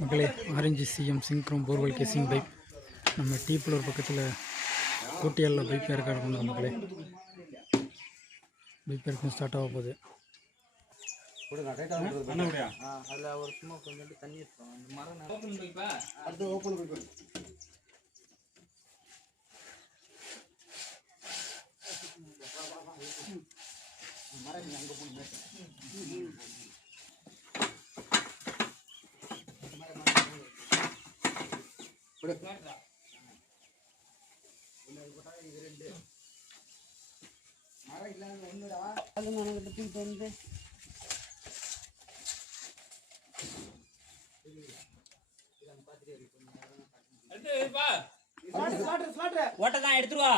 மக்களே, orange CM சிங்க்ரோம் borewell casing pipe நம்ம டீப்புலூர் பக்கத்தில் கூட்டியாலில் பைப் இறக்க இருக்கணும் மக்களே. பைப் இறக்கம் ஸ்டார்ட் ஆக போகுது. அதில் ஒரு சும்மா கொஞ்சம் தண்ணி இருக்கும். அந்த மரம் ஓப்பன் பைப்பா அடுத்து ஓப்பன் பைப்பு மரம் அங்கே போகணும். மரம் இல்லாத ஒன்றுடா அது மனதை தூக்கிட்டு வந்து ஓட்டதான் எடுத்துருவா.